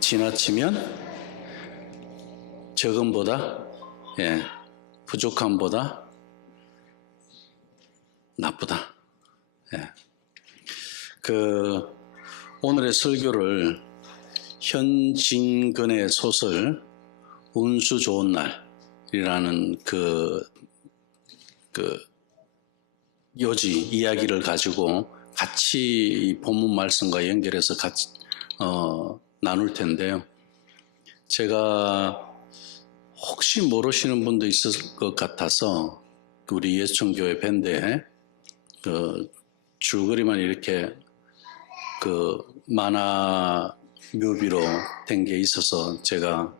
지나치면 적음보다 부족함보다 나쁘다. 오늘의 설교를 현진근의 소설 운수 좋은 날이라는 요지 이야기를 가지고 같이 이 본문 말씀과 연결해서 같이 나눌 텐데요. 제가 혹시 모르시는 분도 있을 것 같아서 우리 예수천교회 밴드에 줄거리만 이렇게 만화 묘비로 된 게 있어서 제가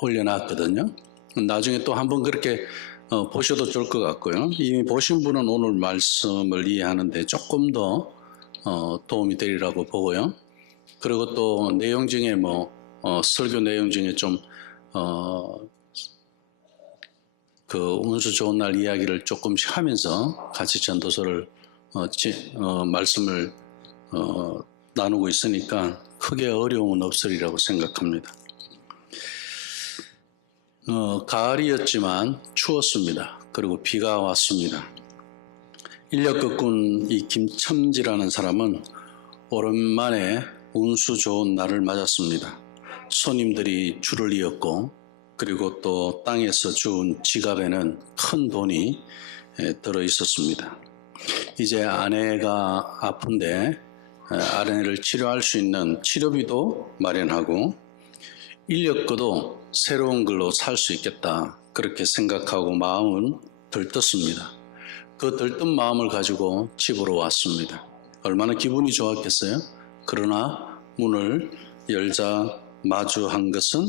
올려놨거든요. 나중에 또 한번 그렇게 보셔도 좋을 것 같고요. 이미 보신 분은 오늘 말씀을 이해하는데 조금 더 도움이 되리라고 보고요. 그리고 또 내용 중에 설교 내용 중에 좀 운수 좋은 날 이야기를 조금씩 하면서 같이 전도서를 말씀을 나누고 있으니까 크게 어려움은 없으리라고 생각합니다. 가을이었지만 추웠습니다. 그리고 비가 왔습니다. 인력 거꾼 이 김첨지라는 사람은 오랜만에 운수 좋은 날을 맞았습니다. 손님들이 줄을 이었고 그리고 또 땅에서 주운 지갑에는 큰 돈이 들어 있었습니다. 이제 아내가 아픈데 아내를 치료할 수 있는 치료비도 마련하고 인력거도 새로운 걸로 살 수 있겠다 그렇게 생각하고 마음은 들떴습니다. 그 들뜬 마음을 가지고 집으로 왔습니다. 얼마나 기분이 좋았겠어요? 그러나 문을 열자 마주한 것은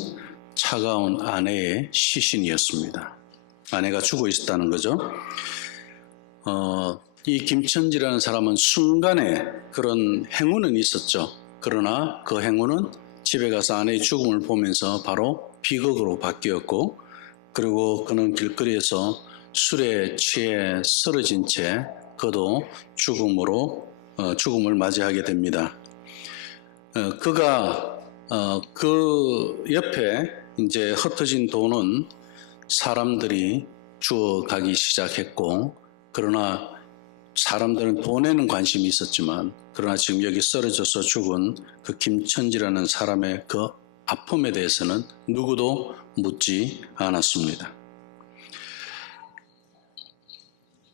차가운 아내의 시신이었습니다. 아내가 죽어 있었다는 거죠. 이 김천지라는 사람은 순간에 그런 행운은 있었죠. 그러나 그 행운은 집에 가서 아내의 죽음을 보면서 바로 비극으로 바뀌었고, 그리고 그는 길거리에서 술에 취해 쓰러진 채 그도 죽음을 맞이하게 됩니다. 그가 그 옆에 이제 흩어진 돈은 사람들이 주워가기 시작했고, 그러나 사람들은 돈에는 관심이 있었지만, 그러나 지금 여기 쓰러져서 죽은 그 김천지라는 사람의 그 아픔에 대해서는 누구도 묻지 않았습니다.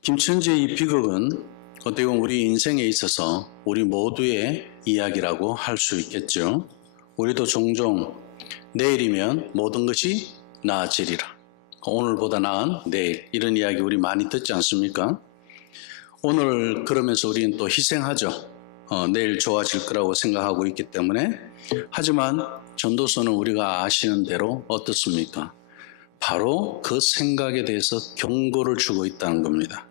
김천지의 이 비극은 어떻게 보면 우리 인생에 있어서 우리 모두의 이야기라고 할 수 있겠죠. 우리도 종종 내일이면 모든 것이 나아지리라, 오늘보다 나은 내일, 이런 이야기 우리 많이 듣지 않습니까? 오늘 그러면서 우리는 또 희생하죠. 내일 좋아질 거라고 생각하고 있기 때문에. 하지만 전도서는 우리가 아시는 대로 어떻습니까? 바로 그 생각에 대해서 경고를 주고 있다는 겁니다.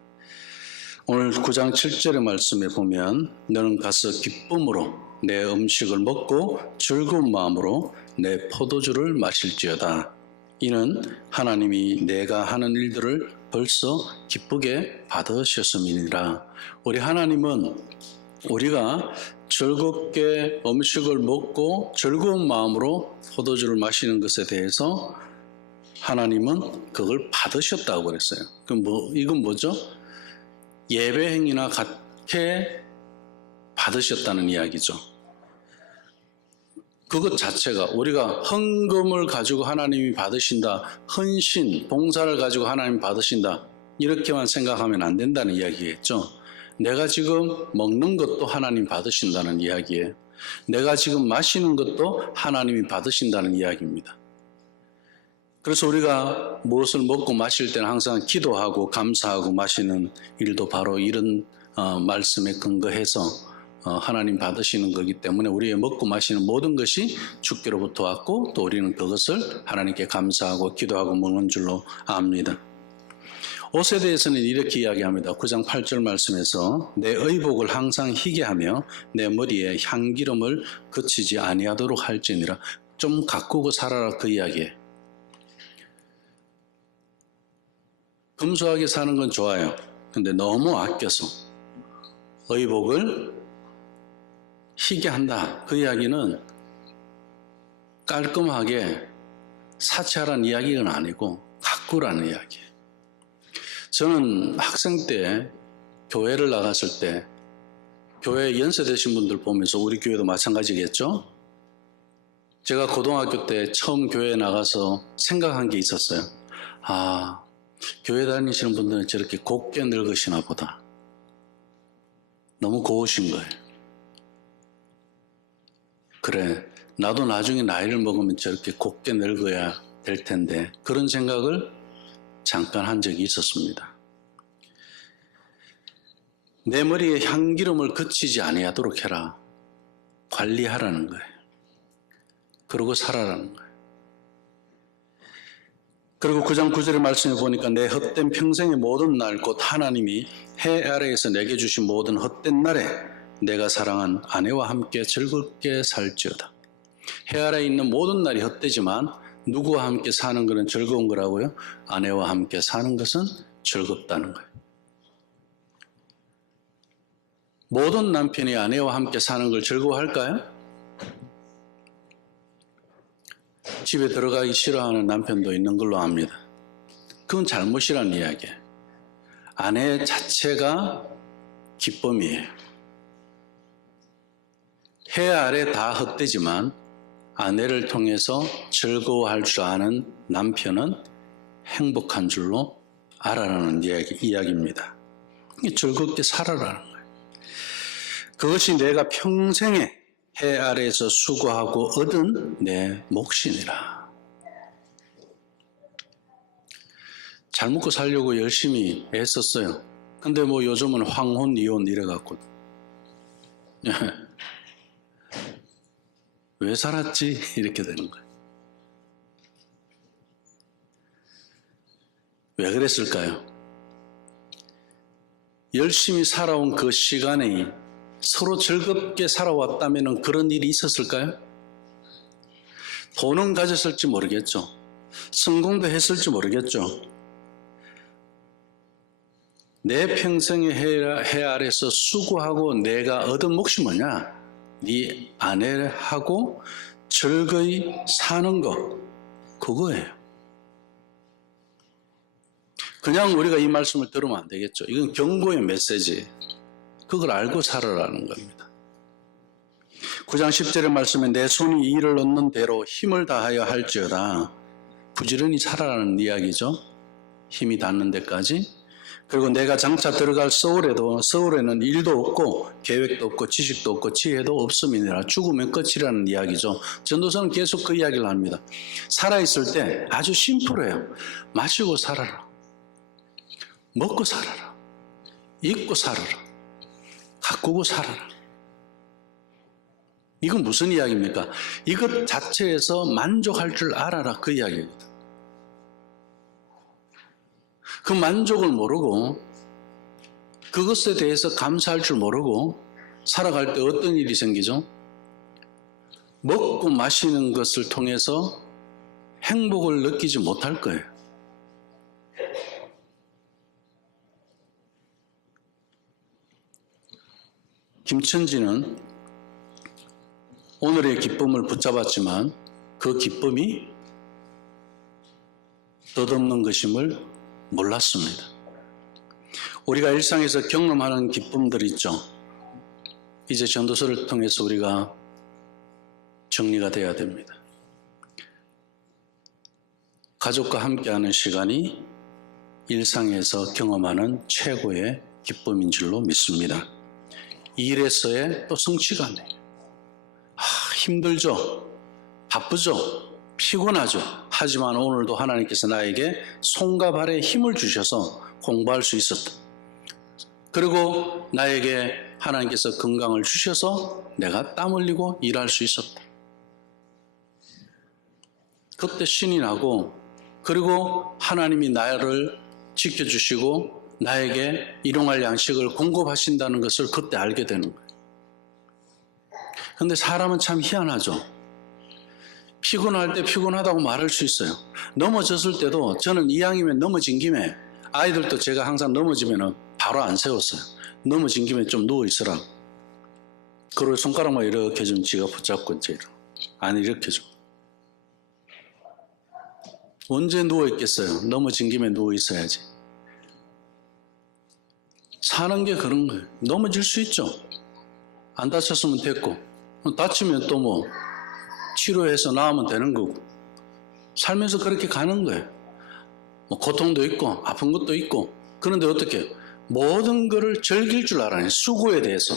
오늘 9장 7절의 말씀에 보면 너는 가서 기쁨으로 내 음식을 먹고 즐거운 마음으로 내 포도주를 마실지어다. 이는 하나님이 내가 하는 일들을 벌써 기쁘게 받으셨음이니라. 우리 하나님은 우리가 즐겁게 음식을 먹고 즐거운 마음으로 포도주를 마시는 것에 대해서 하나님은 그걸 받으셨다고 그랬어요. 이건 뭐죠? 예배 행위나 같게 받으셨다는 이야기죠. 그것 자체가 우리가 헌금을 가지고 하나님이 받으신다, 헌신, 봉사를 가지고 하나님이 받으신다, 이렇게만 생각하면 안 된다는 이야기겠죠. 내가 지금 먹는 것도 하나님 받으신다는 이야기예요. 내가 지금 마시는 것도 하나님이 받으신다는 이야기입니다. 그래서 우리가 무엇을 먹고 마실 때는 항상 기도하고 감사하고 마시는 일도 바로 이런 말씀에 근거해서 하나님 받으시는 거기 때문에 우리의 먹고 마시는 모든 것이 주께로부터 왔고, 또 우리는 그것을 하나님께 감사하고 기도하고 먹는 줄로 압니다. 옷에 대해서는 이렇게 이야기합니다. 9장 8절 말씀에서 내 의복을 항상 희게 하며 내 머리에 향기름을 그치지 아니하도록 할지니라. 좀 가꾸고 살아라, 그 이야기예요. 검소하게 사는 건 좋아요. 근데 너무 아껴서 의복을 희게 한다, 그 이야기는 깔끔하게 사퇴하라는 이야기는 아니고 가꾸라는 이야기예요. 저는 학생 때 교회를 나갔을 때 교회 연세되신 분들 보면서 우리 교회도 마찬가지겠죠? 제가 고등학교 때 처음 교회에 나가서 생각한 게 있었어요. 아, 교회 다니시는 분들은 저렇게 곱게 늙으시나 보다. 너무 고우신 거예요. 그래, 나도 나중에 나이를 먹으면 저렇게 곱게 늙어야 될 텐데, 그런 생각을 잠깐 한 적이 있었습니다. 내 머리에 향기름을 그치지 아니하도록 해라. 관리하라는 거예요. 그러고 살아라는 거예요. 그리고 9장 9절의 말씀에 보니까 내 헛된 평생의 모든 날 곧 하나님이 해 아래에서 내게 주신 모든 헛된 날에 내가 사랑한 아내와 함께 즐겁게 살지어다. 해 아래에 있는 모든 날이 헛되지만 누구와 함께 사는 것은 즐거운 거라고요? 아내와 함께 사는 것은 즐겁다는 거예요. 모든 남편이 아내와 함께 사는 걸 즐거워할까요? 집에 들어가기 싫어하는 남편도 있는 걸로 압니다. 그건 잘못이라는 이야기예요. 아내 자체가 기쁨이에요. 해 아래 다 헛되지만 아내를 통해서 즐거워할 줄 아는 남편은 행복한 줄로 알아라는 이야기입니다. 즐겁게 살아라는 거예요. 그것이 내가 평생에 해 아래에서 수고하고 얻은 내 몫이니라. 잘 먹고 살려고 열심히 애썼어요. 근데 뭐 요즘은 황혼, 이혼 이래갖고 왜 살았지? 이렇게 되는 거예요. 왜 그랬을까요? 열심히 살아온 그 시간에 서로 즐겁게 살아왔다면 그런 일이 있었을까요? 돈은 가졌을지 모르겠죠. 성공도 했을지 모르겠죠. 내 평생의 해 아래서 수고하고 내가 얻은 몫이 뭐냐? 네 아내하고 즐거이 사는 것, 그거예요. 그냥 우리가 이 말씀을 들으면 안 되겠죠. 이건 경고의 메시지. 그걸 알고 살아라는 겁니다. 9장 10절의 말씀에 내 손이 일을 얻는 대로 힘을 다하여 할지어다. 부지런히 살아라는 이야기죠. 힘이 닿는 데까지. 그리고 내가 장차 들어갈 서울에는 일도 없고 계획도 없고 지식도 없고 지혜도 없음이니라. 죽으면 끝이라는 이야기죠. 전도서는 계속 그 이야기를 합니다. 살아있을 때 아주 심플해요. 마시고 살아라. 먹고 살아라. 입고 살아라. 가꾸고 살아라. 이건 무슨 이야기입니까? 이것 자체에서 만족할 줄 알아라. 그 이야기입니다. 그 만족을 모르고 그것에 대해서 감사할 줄 모르고 살아갈 때 어떤 일이 생기죠? 먹고 마시는 것을 통해서 행복을 느끼지 못할 거예요. 김천지는 오늘의 기쁨을 붙잡았지만 그 기쁨이 덧없는 것임을 몰랐습니다. 우리가 일상에서 경험하는 기쁨들 있죠. 이제 전도서를 통해서 우리가 정리가 돼야 됩니다. 가족과 함께하는 시간이 일상에서 경험하는 최고의 기쁨인 줄로 믿습니다. 일에서의 또 성취감이에요. 힘들죠. 바쁘죠. 피곤하죠. 하지만 오늘도 하나님께서 나에게 손과 발에 힘을 주셔서 공부할 수 있었다. 그리고 나에게 하나님께서 건강을 주셔서 내가 땀 흘리고 일할 수 있었다. 그때 신이 나고, 그리고 하나님이 나를 지켜주시고 나에게 일용할 양식을 공급하신다는 것을 그때 알게 되는 거예요. 그런데 사람은 참 희한하죠. 피곤할 때 피곤하다고 말할 수 있어요. 넘어졌을 때도 저는 이왕이면 넘어진 김에, 아이들도 제가 항상 넘어지면 바로 안 세웠어요. 넘어진 김에 좀 누워있으라. 그리고 손가락만 이렇게 좀 지가 붙잡고 이제 안 일으켜줘. 언제 누워있겠어요? 넘어진 김에 누워있어야지. 사는 게 그런 거예요. 넘어질 수 있죠. 안 다쳤으면 됐고, 다치면 또 뭐 치료해서 나으면 되는 거고, 살면서 그렇게 가는 거예요. 뭐 고통도 있고 아픈 것도 있고. 그런데 어떻게 모든 것을 즐길 줄 알아요. 수고에 대해서.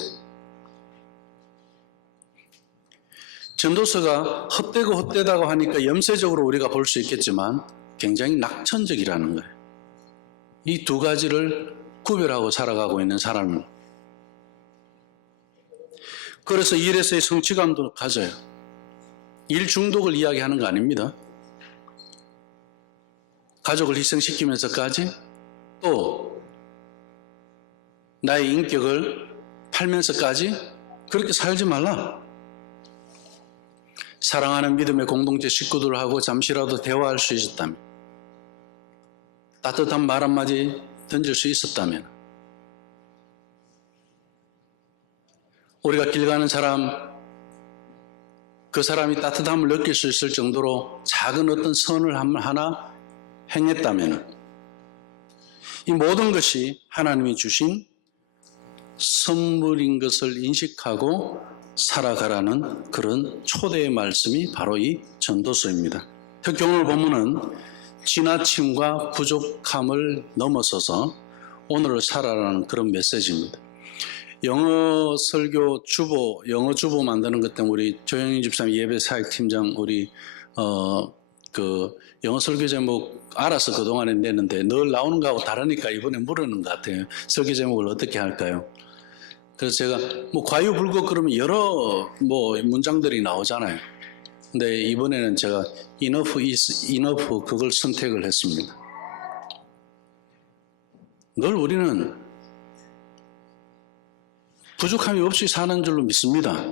전도서가 헛되고 헛되다고 하니까 염세적으로 우리가 볼 수 있겠지만 굉장히 낙천적이라는 거예요. 이 두 가지를 구별하고 살아가고 있는 사람은. 그래서 일에서의 성취감도 가져요. 일 중독을 이야기하는 거 아닙니다. 가족을 희생시키면서까지 또 나의 인격을 팔면서까지 그렇게 살지 말라. 사랑하는 믿음의 공동체 식구들하고 잠시라도 대화할 수 있었다면, 따뜻한 말 한마디 던질 수 있었다면, 우리가 길 가는 사람, 그 사람이 따뜻함을 느낄 수 있을 정도로 작은 어떤 선을 하나 행했다면, 이 모든 것이 하나님이 주신 선물인 것을 인식하고 살아가라는 그런 초대의 말씀이 바로 이 전도서입니다. 특히 오늘 본문은 지나침과 부족함을 넘어서서 오늘을 살아라는 그런 메시지입니다. 영어 설교 주보, 영어 주보 만드는 것 때문에 우리 조영희 집사님 예배 사역팀장 우리 영어 설교 제목 알아서 그동안에 냈는데 늘 나오는 거하고 다르니까 이번에 물으는 것 같아요. 설교 제목을 어떻게 할까요? 그래서 제가 과유불급 그러면 여러 문장들이 나오잖아요. 근데 이번에는 제가 enough is enough 그걸 선택을 했습니다. 늘 우리는 부족함이 없이 사는 줄로 믿습니다.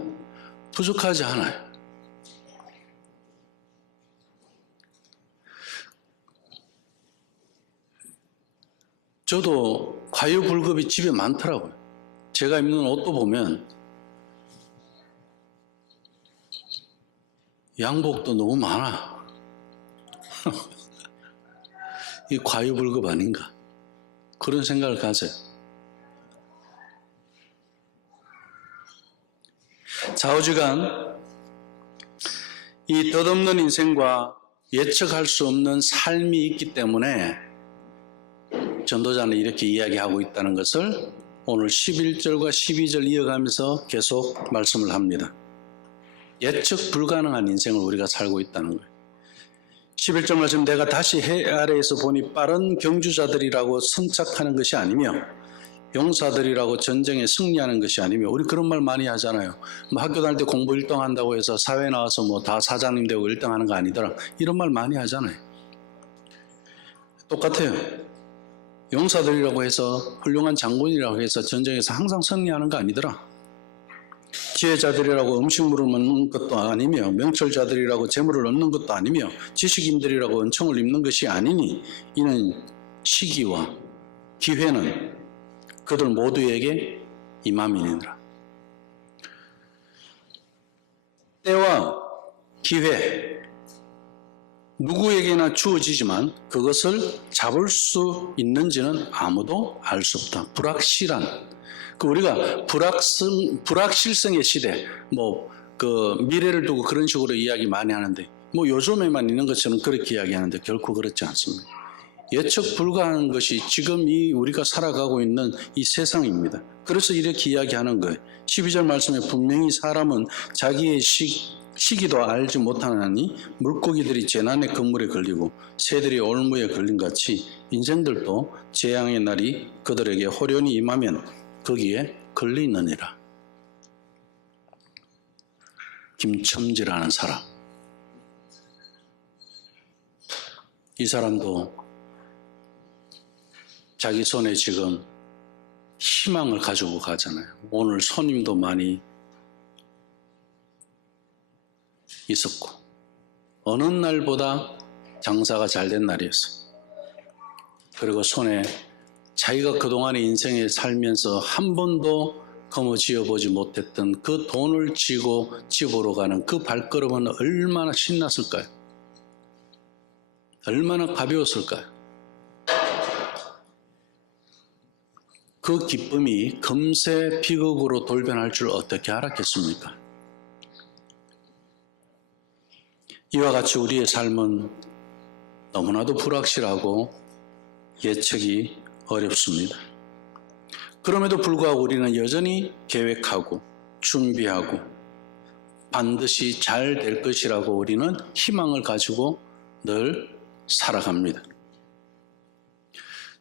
부족하지 않아요. 저도 과유불급이 집에 많더라고요. 제가 입는 옷도 보면 양복도 너무 많아. 이 과유불급 아닌가? 그런 생각을 가져요. 좌우지간 이 덧없는 인생과 예측할 수 없는 삶이 있기 때문에 전도자는 이렇게 이야기하고 있다는 것을 오늘 11절과 12절 이어가면서 계속 말씀을 합니다. 예측 불가능한 인생을 우리가 살고 있다는 거예요. 11절 말씀, 내가 다시 해 아래에서 보니 빠른 경주자들이라고 선착하는 것이 아니며 용사들이라고 전쟁에 승리하는 것이 아니며, 우리 그런 말 많이 하잖아요. 학교 다닐 때 공부 1등 한다고 해서 사회 나와서 다 사장님 되고 1등 하는 거 아니더라. 이런 말 많이 하잖아요. 똑같아요. 용사들이라고 해서 훌륭한 장군이라고 해서 전쟁에서 항상 승리하는 거 아니더라. 지혜자들이라고 음식물을 먹는 것도 아니며 명철자들이라고 재물을 얻는 것도 아니며 지식인들이라고 은총을 입는 것이 아니니 이는 시기와 기회는 그들 모두에게 임함이니라. 때와 기회 누구에게나 주어지지만 그것을 잡을 수 있는지는 아무도 알 수 없다. 불확실한, 우리가 불확실성의 시대, 미래를 두고 그런 식으로 이야기 많이 하는데, 요즘에만 있는 것처럼 그렇게 이야기하는데 결코 그렇지 않습니다. 예측 불가한 것이 지금 우리가 살아가고 있는 이 세상입니다. 그래서 이렇게 이야기하는 거예요. 12절 말씀에 분명히 사람은 자기의 시기도 알지 못하나니 물고기들이 재난의 그물에 걸리고 새들이 올무에 걸린 같이 인생들도 재앙의 날이 그들에게 호련히 임하면 거기에 걸리느니라. 김첨지라는 사람, 이 사람도 자기 손에 지금 희망을 가지고 가잖아요. 오늘 손님도 많이 있었고 어느 날보다 장사가 잘 된 날이었어요. 그리고 손에 자기가 그동안의 인생에 살면서 한 번도 거머쥐어 보지 못했던 그 돈을 쥐고 집으로 가는 그 발걸음은 얼마나 신났을까요? 얼마나 가벼웠을까요? 그 기쁨이 금세 비극으로 돌변할 줄 어떻게 알았겠습니까? 이와 같이 우리의 삶은 너무나도 불확실하고 예측이 어렵습니다. 그럼에도 불구하고 우리는 여전히 계획하고 준비하고 반드시 잘 될 것이라고 우리는 희망을 가지고 늘 살아갑니다.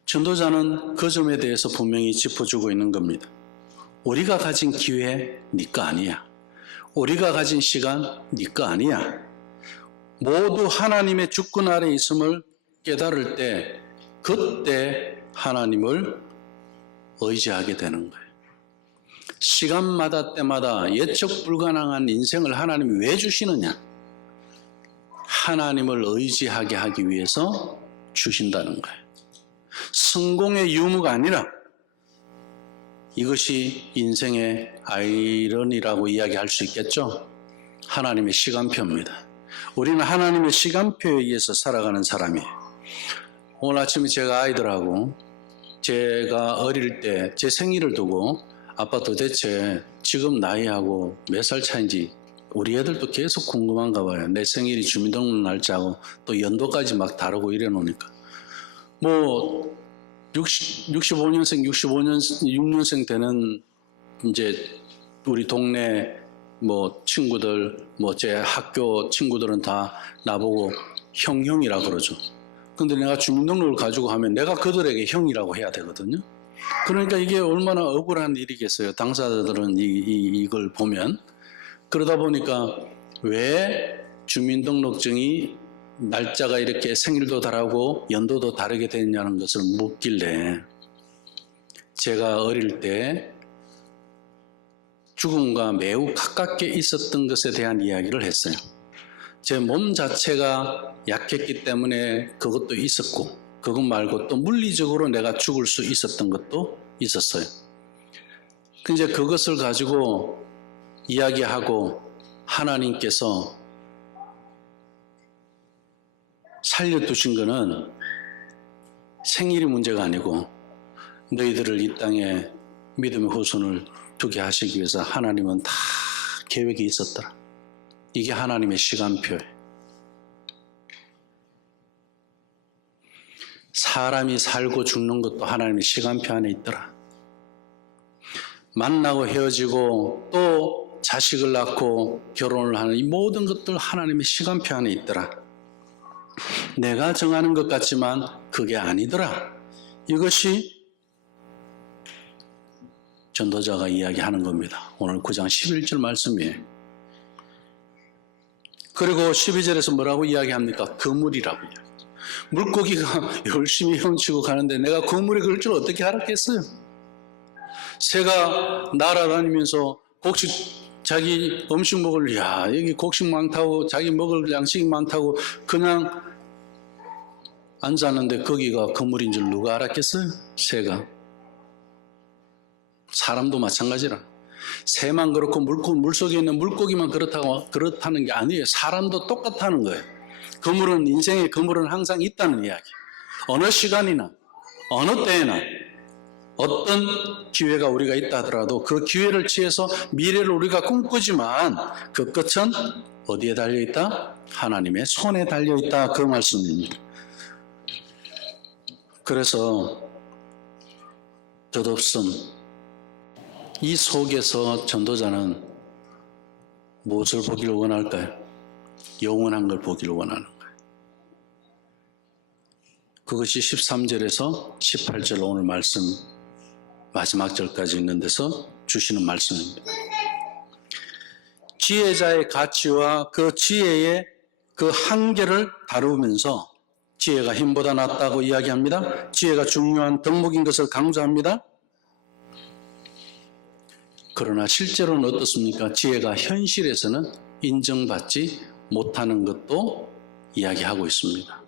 전도자는 그 점에 대해서 분명히 짚어주고 있는 겁니다. 우리가 가진 기회 네 거 아니야. 우리가 가진 시간 네 거 아니야. 모두 하나님의 주권 아래 있음을 깨달을 때 그때 하나님을 의지하게 되는 거예요. 시간마다 때마다 예측 불가능한 인생을 하나님이 왜 주시느냐? 하나님을 의지하게 하기 위해서 주신다는 거예요. 성공의 유무가 아니라 이것이 인생의 아이러니라고 이야기할 수 있겠죠. 하나님의 시간표입니다. 우리는 하나님의 시간표에 의해서 살아가는 사람이에요. 오늘 아침에 제가 아이들하고 제가 어릴 때 제 생일을 두고 아빠 도대체 지금 나이하고 몇 살 차인지 우리 애들도 계속 궁금한가 봐요. 내 생일이 주민등록 날짜하고 또 연도까지 막 다르고 이래 놓으니까. 뭐 65년생, 6년생 되는 이제 우리 동네 뭐 친구들, 뭐 제 학교 친구들은 다 나보고 형이라 그러죠. 근데 내가 주민등록을 가지고 하면 내가 그들에게 형이라고 해야 되거든요. 그러니까 이게 얼마나 억울한 일이겠어요. 당사자들은 이걸 보면. 그러다 보니까 왜 주민등록증이 날짜가 이렇게 생일도 다르고 연도도 다르게 됐냐는 것을 묻길래 제가 어릴 때 죽음과 매우 가깝게 있었던 것에 대한 이야기를 했어요. 제 몸 자체가 약했기 때문에 그것도 있었고 그것 말고 또 물리적으로 내가 죽을 수 있었던 것도 있었어요. 이제 그것을 가지고 이야기하고 하나님께서 살려두신 거는 생일이 문제가 아니고 너희들을 이 땅에 믿음의 후손을 두게 하시기 위해서 하나님은 다 계획이 있었더라. 이게 하나님의 시간표예요. 사람이 살고 죽는 것도 하나님의 시간표 안에 있더라. 만나고 헤어지고 또 자식을 낳고 결혼을 하는 이 모든 것들 하나님의 시간표 안에 있더라. 내가 정하는 것 같지만 그게 아니더라. 이것이 전도자가 이야기하는 겁니다. 오늘 9장 11절 말씀이에요. 그리고 12절에서 뭐라고 이야기합니까? 그물이라고 이야기해요. 물고기가 열심히 헤엄치고 가는데 내가 그물에 그럴 줄 어떻게 알았겠어요? 새가 날아다니면서 곡식 자기 음식 먹을 여기 곡식 많다고 자기 먹을 양식이 많다고 그냥 앉았는데 거기가 그물인 줄 누가 알았겠어요? 새가. 사람도 마찬가지라. 새만 그렇고 물속에 있는 물고기만 그렇다는 게 아니에요. 사람도 똑같다는 거예요. 그물은 인생의 그물은 항상 있다는 이야기. 어느 시간이나 어느 때에나 어떤 기회가 우리가 있다 하더라도 그 기회를 취해서 미래를 우리가 꿈꾸지만 그 끝은 어디에 달려있다? 하나님의 손에 달려있다. 그 말씀입니다. 그래서 덧없음 이 속에서 전도자는 무엇을 보기를 원할까요? 영원한 걸 보기를 원하는 거예요. 그것이 13절에서 18절 오늘 말씀 마지막 절까지 있는 데서 주시는 말씀입니다. 지혜자의 가치와 그 지혜의 그 한계를 다루면서 지혜가 힘보다 낫다고 이야기합니다. 지혜가 중요한 덕목인 것을 강조합니다. 그러나 실제로는 어떻습니까? 지혜가 현실에서는 인정받지 못하는 것도 이야기하고 있습니다.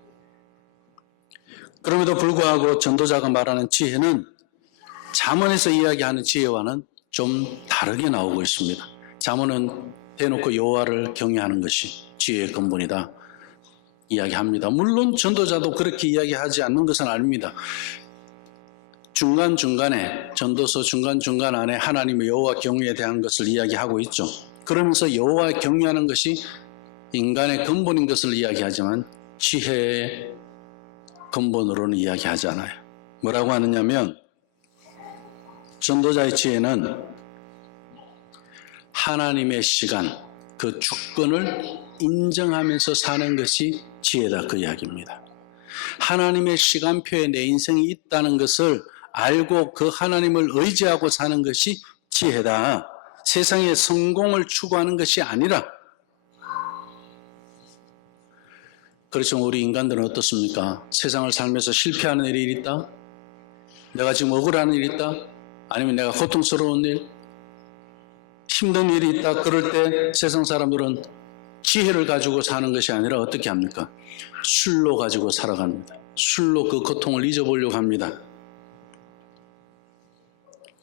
그럼에도 불구하고 전도자가 말하는 지혜는 잠언에서 이야기하는 지혜와는 좀 다르게 나오고 있습니다. 잠언은 대놓고 여호와를 경외하는 것이 지혜의 근본이다. 이야기합니다. 물론 전도자도 그렇게 이야기하지 않는 것은 아닙니다. 중간중간에 전도서 중간중간 안에 하나님의 여호와 경외에 대한 것을 이야기하고 있죠. 그러면서 여호와 경외하는 것이 인간의 근본인 것을 이야기하지만 지혜의 근본으로는 이야기하지 않아요. 뭐라고 하느냐면 전도자의 지혜는 하나님의 시간, 그 주권을 인정하면서 사는 것이 지혜다, 그 이야기입니다. 하나님의 시간표에 내 인생이 있다는 것을 알고 그 하나님을 의지하고 사는 것이 지혜다. 세상의 성공을 추구하는 것이 아니라. 그렇지만 우리 인간들은 어떻습니까? 세상을 살면서 실패하는 일이 있다? 내가 지금 억울한 일이 있다? 아니면 내가 고통스러운 일? 힘든 일이 있다? 그럴 때 세상 사람들은 지혜를 가지고 사는 것이 아니라 어떻게 합니까? 술로 가지고 살아갑니다. 술로 그 고통을 잊어보려고 합니다.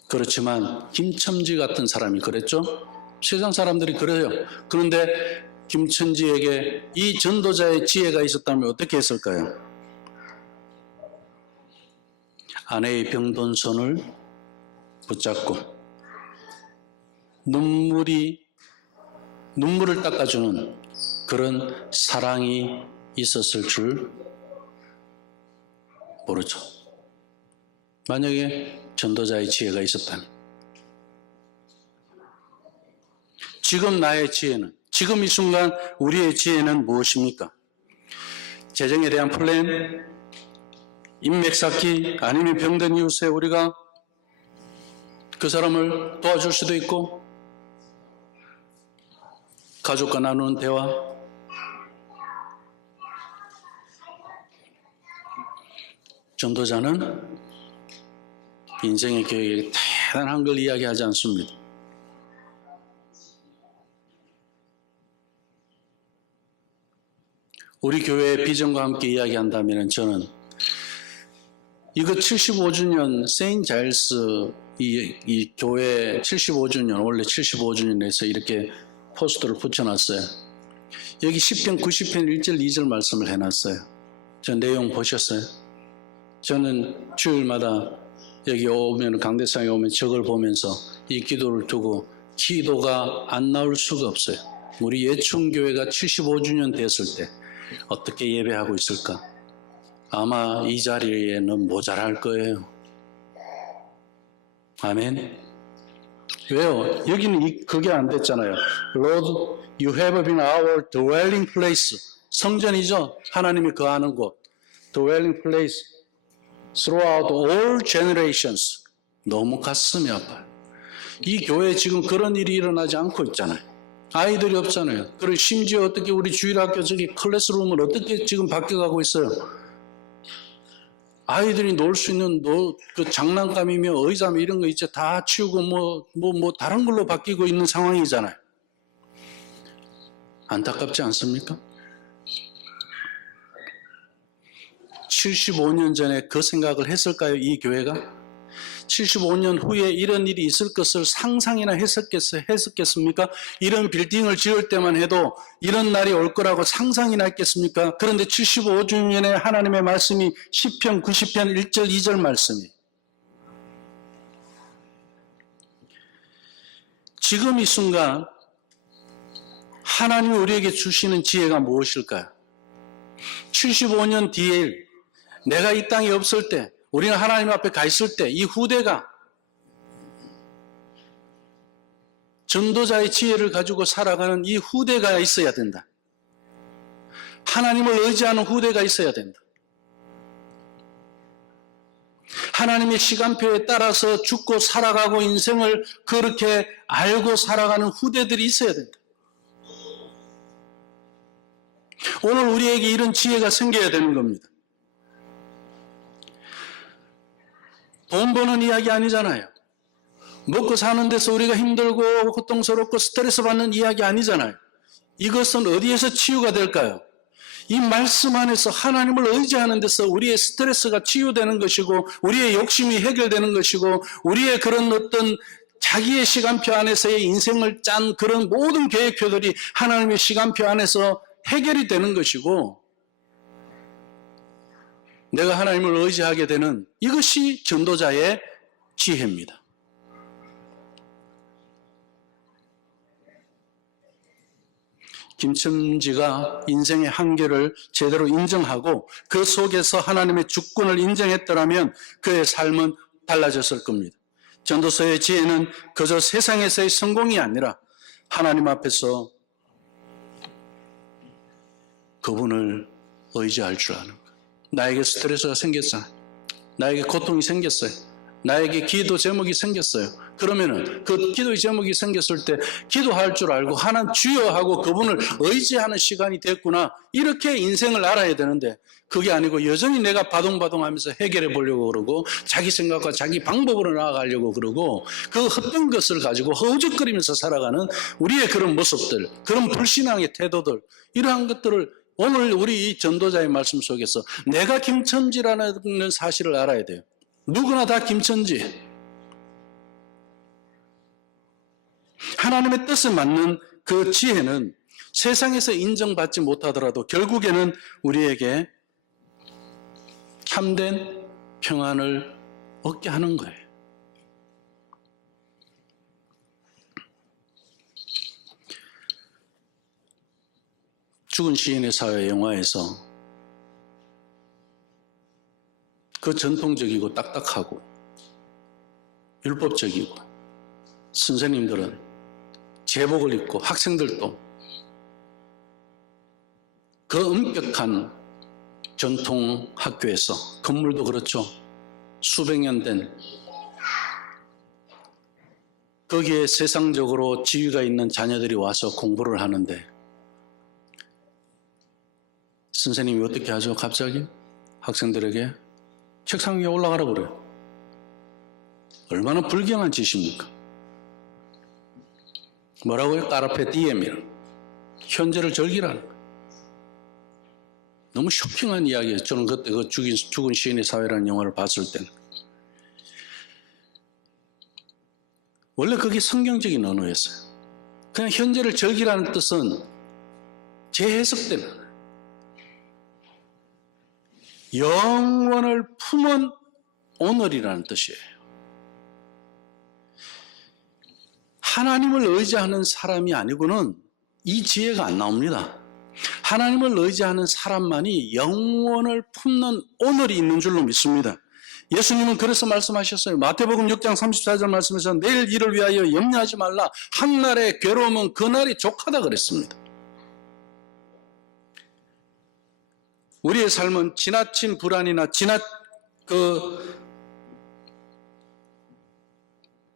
그렇지만 김첨지 같은 사람이 그랬죠? 세상 사람들이 그래요. 그런데 김첨지에게 이 전도자의 지혜가 있었다면 어떻게 했을까요? 아내의 병든 손을 붙잡고 눈물을 닦아주는 그런 사랑이 있었을 줄 모르죠. 만약에 전도자의 지혜가 있었다면 지금 나의 지혜는, 지금 이 순간 우리의 지혜는 무엇입니까? 재정에 대한 플랜, 인맥 쌓기, 아니면 병든 이웃에 우리가 그 사람을 도와줄 수도 있고, 가족과 나누는 대화, 전도자는 인생의 계획에 대단한 걸 이야기하지 않습니다. 우리 교회의 비전과 함께 이야기한다면 저는 이거 75주년 세인 자일스 이 교회 75주년, 원래 75주년에서 이렇게 포스터를 붙여놨어요. 여기 10편, 90편 1절, 2절 말씀을 해놨어요. 저 내용 보셨어요? 저는 주일마다 여기 오면, 강대상에 오면 저걸 보면서 이 기도를 두고 기도가 안 나올 수가 없어요. 우리 예충교회가 75주년 됐을 때 어떻게 예배하고 있을까? 아마 이 자리에는 모자랄 거예요. 아멘. 왜요? 여기는 그게 안 됐잖아요. Lord, you have been our dwelling place. 성전이죠. 하나님이 거하는 곳. Dwelling place throughout all generations. 너무 가슴이 아파요. 이 교회에 지금 그런 일이 일어나지 않고 있잖아요. 아이들이 없잖아요. 그리고 심지어 어떻게 우리 주일학교 저기 클래스룸을 어떻게 지금 바뀌어가고 있어요. 아이들이 놀 수 있는 그 장난감이며 의자며 이런 거 이제 다 치우고 뭐 다른 걸로 바뀌고 있는 상황이잖아요. 안타깝지 않습니까? 75년 전에 그 생각을 했을까요, 이 교회가? 75년 후에 이런 일이 있을 것을 상상이나 했었겠습니까? 이런 빌딩을 지을 때만 해도 이런 날이 올 거라고 상상이나 했겠습니까? 그런데 75주년에 하나님의 말씀이 10편, 90편 1절, 2절 말씀이 지금 이 순간 하나님이 우리에게 주시는 지혜가 무엇일까요? 75년 뒤에 내가 이 땅에 없을 때, 우리는 하나님 앞에 가 있을 때 이 후대가 전도자의 지혜를 가지고 살아가는 이 후대가 있어야 된다. 하나님을 의지하는 후대가 있어야 된다. 하나님의 시간표에 따라서 죽고 살아가고 인생을 그렇게 알고 살아가는 후대들이 있어야 된다. 오늘 우리에게 이런 지혜가 생겨야 되는 겁니다. 돈 버는 이야기 아니잖아요. 먹고 사는 데서 우리가 힘들고 고통스럽고 스트레스 받는 이야기 아니잖아요. 이것은 어디에서 치유가 될까요? 이 말씀 안에서 하나님을 의지하는 데서 우리의 스트레스가 치유되는 것이고 우리의 욕심이 해결되는 것이고 우리의 그런 어떤 자기의 시간표 안에서의 인생을 짠 그런 모든 계획표들이 하나님의 시간표 안에서 해결이 되는 것이고 내가 하나님을 의지하게 되는 이것이 전도자의 지혜입니다. 김첨지가 인생의 한계를 제대로 인정하고 그 속에서 하나님의 주권을 인정했더라면 그의 삶은 달라졌을 겁니다. 전도서의 지혜는 그저 세상에서의 성공이 아니라 하나님 앞에서 그분을 의지할 줄 아는 거예요. 나에게 스트레스가 생겼어요. 나에게 고통이 생겼어요. 나에게 기도 제목이 생겼어요. 그러면은 그 기도의 제목이 생겼을 때 기도할 줄 알고 하나님 주여 하고 그분을 의지하는 시간이 됐구나. 이렇게 인생을 알아야 되는데 그게 아니고 여전히 내가 바동바동하면서 해결해 보려고 그러고 자기 생각과 자기 방법으로 나아가려고 그러고 그 헛된 것을 가지고 허우적거리면서 살아가는 우리의 그런 모습들, 그런 불신앙의 태도들, 이러한 것들을 오늘 우리 이 전도자의 말씀 속에서 내가 김첨지라는 사실을 알아야 돼요. 누구나 다 김첨지. 하나님의 뜻에 맞는 그 지혜는 세상에서 인정받지 못하더라도 결국에는 우리에게 참된 평안을 얻게 하는 거예요. 죽은 시인의 사회 영화에서 그 전통적이고 딱딱하고 율법적이고 선생님들은 제복을 입고 학생들도 그 엄격한 전통 학교에서 건물도 그렇죠. 수백 년 된 거기에 세상적으로 지위가 있는 자녀들이 와서 공부를 하는데 선생님이 어떻게 하죠? 갑자기 학생들에게 책상 위에 올라가라고 그래요. 얼마나 불경한 짓입니까? 뭐라고요? 까르페 디엠이라. 현재를 즐기라는 거예요. 너무 쇼킹한 이야기예요. 저는 그때 그 죽은 시인의 사회라는 영화를 봤을 때는. 원래 그게 성경적인 언어였어요. 그냥 현재를 즐기라는 뜻은 재해석되는 영원을 품은 오늘이라는 뜻이에요. 하나님을 의지하는 사람이 아니고는 이 지혜가 안 나옵니다. 하나님을 의지하는 사람만이 영원을 품는 오늘이 있는 줄로 믿습니다. 예수님은 그래서 말씀하셨어요. 마태복음 6장 34절 말씀에서 내일 일을 위하여 염려하지 말라. 한날의 괴로움은 그날이 족하다 그랬습니다. 우리의 삶은 지나친 불안이나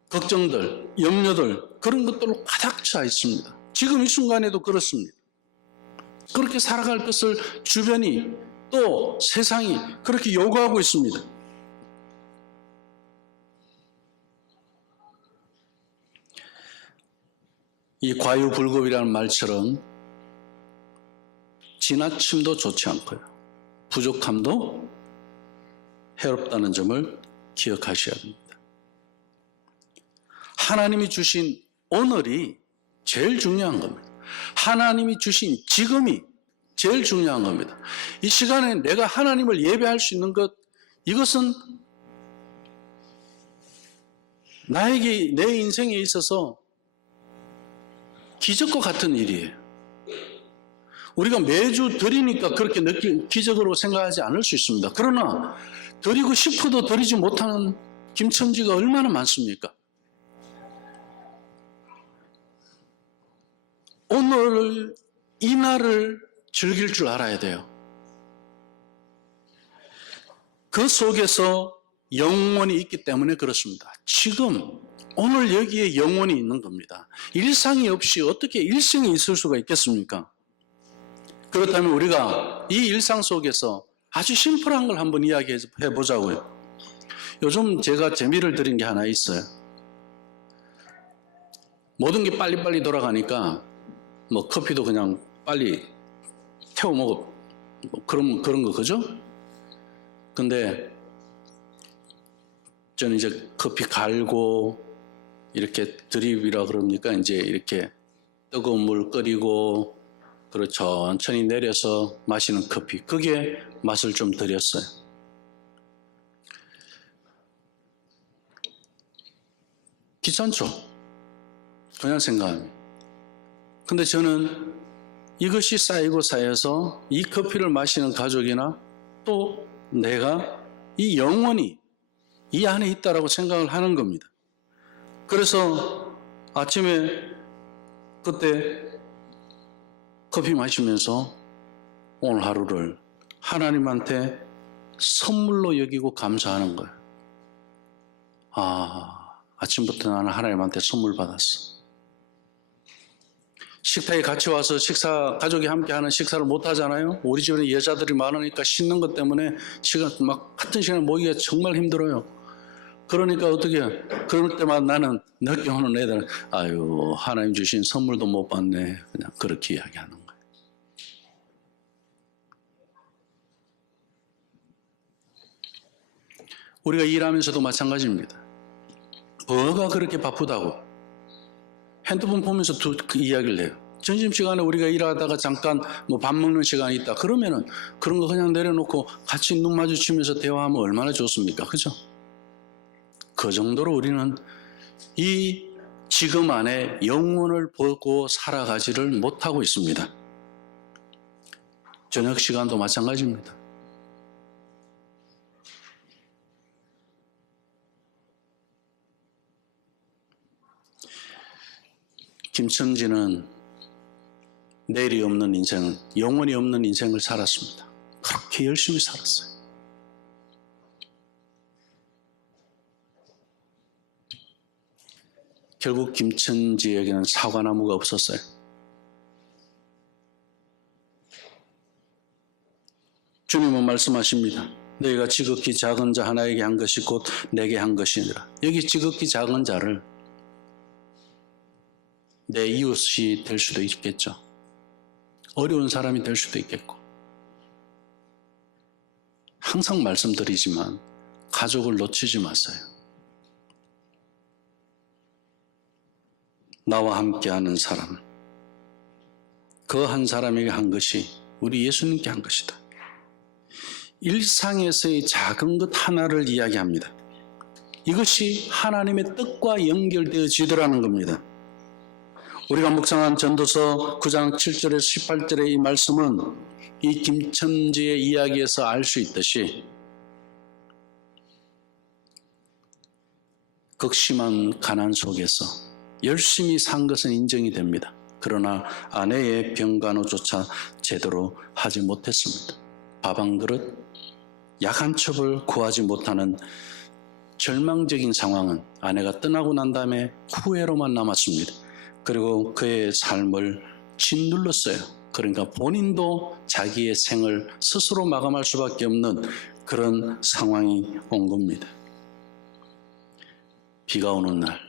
걱정들, 염려들 그런 것들로 가득 차 있습니다. 지금 이 순간에도 그렇습니다. 그렇게 살아갈 것을 주변이 또 세상이 그렇게 요구하고 있습니다. 이 과유불급이라는 말처럼 지나침도 좋지 않고요. 부족함도 해롭다는 점을 기억하셔야 됩니다. 하나님이 주신 오늘이 제일 중요한 겁니다. 하나님이 주신 지금이 제일 중요한 겁니다. 이 시간에 내가 하나님을 예배할 수 있는 것, 이것은 나에게 내 인생에 있어서 기적과 같은 일이에요. 우리가 매주 드리니까 그렇게 기적으로 생각하지 않을 수 있습니다. 그러나 드리고 싶어도 드리지 못하는 김첨지가 얼마나 많습니까? 오늘 이날을 즐길 줄 알아야 돼요. 그 속에서 영원이 있기 때문에 그렇습니다. 지금 오늘 여기에 영원이 있는 겁니다. 일상이 없이 어떻게 일생이 있을 수가 있겠습니까? 그렇다면 우리가 이 일상 속에서 아주 심플한 걸 한번 이야기해 보자고요. 요즘 제가 재미를 들인 게 하나 있어요. 모든 게 빨리빨리 돌아가니까 뭐 커피도 그냥 빨리 태워 먹어. 뭐 그런 거 그죠? 근데 저는 이제 커피 갈고 이렇게 드립이라 그럽니까? 이제 이렇게 뜨거운 물 끓이고 그리고 천천히 내려서 마시는 커피. 그게 맛을 좀 들였어요. 귀찮죠? 그냥 생각합니다. 근데 저는 이것이 쌓이고 쌓여서 이 커피를 마시는 가족이나 또 내가 이 영혼이 이 안에 있다라고 생각을 하는 겁니다. 그래서 아침에 그때 커피 마시면서 오늘 하루를 하나님한테 선물로 여기고 감사하는 거예요. 아침부터 나는 하나님한테 선물 받았어. 식탁에 같이 와서 가족이 함께 하는 식사를 못 하잖아요. 우리 집에는 여자들이 많으니까 씻는 것 때문에 같은 시간에 모이기가 정말 힘들어요. 그러니까 어떻게 해요? 그럴 때마다 나는 늦게 오는 애들은 아유, 하나님 주신 선물도 못 받네. 그냥 그렇게 이야기하는 거예요. 우리가 일하면서도 마찬가지입니다. 뭐가 그렇게 바쁘다고 핸드폰 보면서 그 이야기를 해요. 점심시간에 우리가 일하다가 잠깐 밥 먹는 시간이 있다. 그러면은 그런 거 그냥 내려놓고 같이 눈 마주치면서 대화하면 얼마나 좋습니까? 그죠? 그 정도로 우리는 이 지금 안에 영혼을 보고 살아가지를 못하고 있습니다. 저녁 시간도 마찬가지입니다. 김천지는 내일이 없는 인생은, 영혼이 없는 인생을 살았습니다. 그렇게 열심히 살았어요. 결국 김천지에게는 사과나무가 없었어요. 주님은 말씀하십니다. 너희가 지극히 작은 자 하나에게 한 것이 곧 내게 한 것이니라. 여기 지극히 작은 자를 내 이웃이 될 수도 있겠죠. 어려운 사람이 될 수도 있겠고. 항상 말씀드리지만 가족을 놓치지 마세요. 나와 함께하는 사람, 그 한 사람에게 한 것이 우리 예수님께 한 것이다. 일상에서의 작은 것 하나를 이야기합니다. 이것이 하나님의 뜻과 연결되어지더라는 겁니다. 우리가 묵상한 전도서 9장 7절에서 18절의 이 말씀은 이 김천지의 이야기에서 알 수 있듯이 극심한 가난 속에서 열심히 산 것은 인정이 됩니다. 그러나 아내의 병간호조차 제대로 하지 못했습니다. 밥 한 그릇, 약 한 첩을 구하지 못하는 절망적인 상황은 아내가 떠나고 난 다음에 후회로만 남았습니다. 그리고 그의 삶을 짓눌렀어요. 그러니까 본인도 자기의 생을 스스로 마감할 수밖에 없는 그런 상황이 온 겁니다. 비가 오는 날,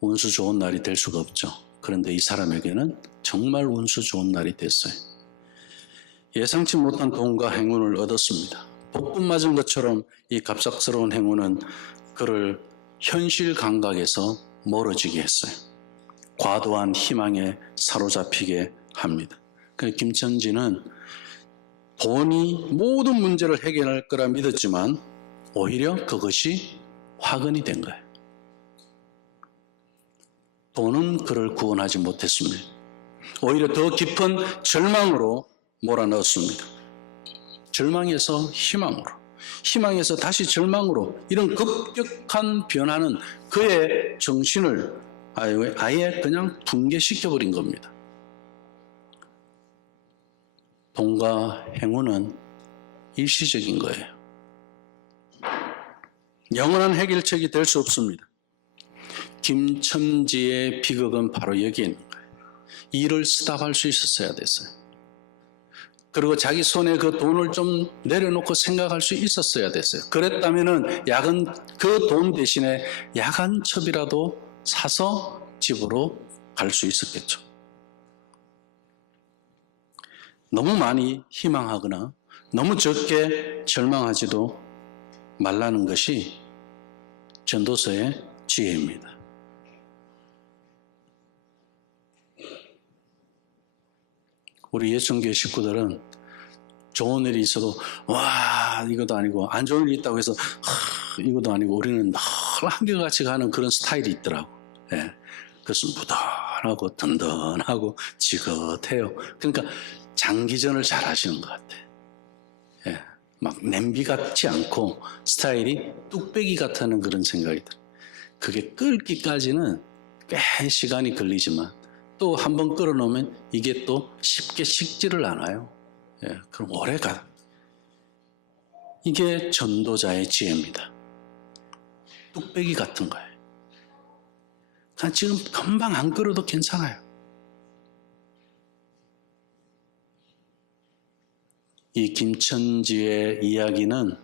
운수 좋은 날이 될 수가 없죠. 그런데 이 사람에게는 정말 운수 좋은 날이 됐어요. 예상치 못한 도움과 행운을 얻었습니다. 복분 맞은 것처럼 이 갑작스러운 행운은 그를 현실 감각에서 멀어지게 했어요. 과도한 희망에 사로잡히게 합니다. 그래서 김천지는 돈이 모든 문제를 해결할 거라 믿었지만 오히려 그것이 화근이 된 거예요. 돈은 그를 구원하지 못했습니다. 오히려 더 깊은 절망으로 몰아넣었습니다. 절망에서 희망으로, 희망에서 다시 절망으로, 이런 급격한 변화는 그의 정신을 아예 그냥 붕괴시켜버린 겁니다. 돈과 행운은 일시적인 거예요. 영원한 해결책이 될 수 없습니다. 김천지의 비극은 바로 여기에 있는 거예요. 일을 스탑할 수 있었어야 됐어요. 그리고 자기 손에 그 돈을 좀 내려놓고 생각할 수 있었어야 됐어요. 그랬다면은 그 돈 대신에 약 한 첩이라도 사서 집으로 갈 수 있었겠죠. 너무 많이 희망하거나 너무 적게 절망하지도 말라는 것이 전도서의 지혜입니다. 우리 예천교회 식구들은 좋은 일이 있어도 와 이것도 아니고 안 좋은 일이 있다고 해서 이것도 아니고 우리는 늘 한결같이 가는 그런 스타일이 있더라고. 예. 그래서 무던하고 든든하고 지긋해요. 그러니까 장기전을 잘 하시는 것 같아. 예. 막 냄비 같지 않고 스타일이 뚝배기 같다는 그런 생각이 들어요. 그게 끓기까지는 꽤 시간이 걸리지만 또 한번 끓여놓으면 이게 또 쉽게 식지를 않아요. 예, 그럼 오래 가. 이게 전도자의 지혜입니다. 뚝배기 같은 거예요. 그냥 지금 금방 안 끓여도 괜찮아요. 이 김천지의 이야기는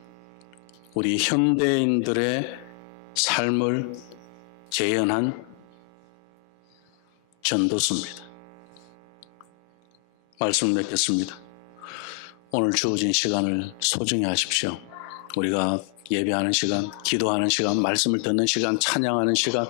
우리 현대인들의 삶을 재현한 전도서입니다. 말씀 맺겠습니다. 오늘 주어진 시간을 소중히 하십시오. 우리가 예배하는 시간, 기도하는 시간, 말씀을 듣는 시간, 찬양하는 시간,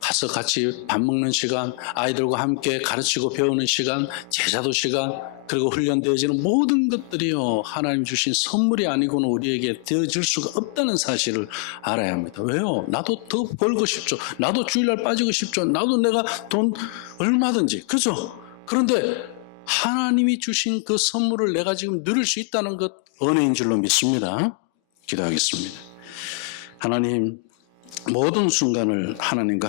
가서 같이 밥 먹는 시간, 아이들과 함께 가르치고 배우는 시간, 제자도 시간, 그리고 훈련되어지는 모든 것들이요 하나님 주신 선물이 아니고는 우리에게 되어질 수가 없다는 사실을 알아야 합니다. 왜요? 나도 더 벌고 싶죠. 나도 주일날 빠지고 싶죠. 나도 내가 돈 얼마든지. 그죠? 그런데 하나님이 주신 그 선물을 내가 지금 누릴 수 있다는 것 은혜인 줄로 믿습니다. 기도하겠습니다. 하나님, 모든 순간을 하나님과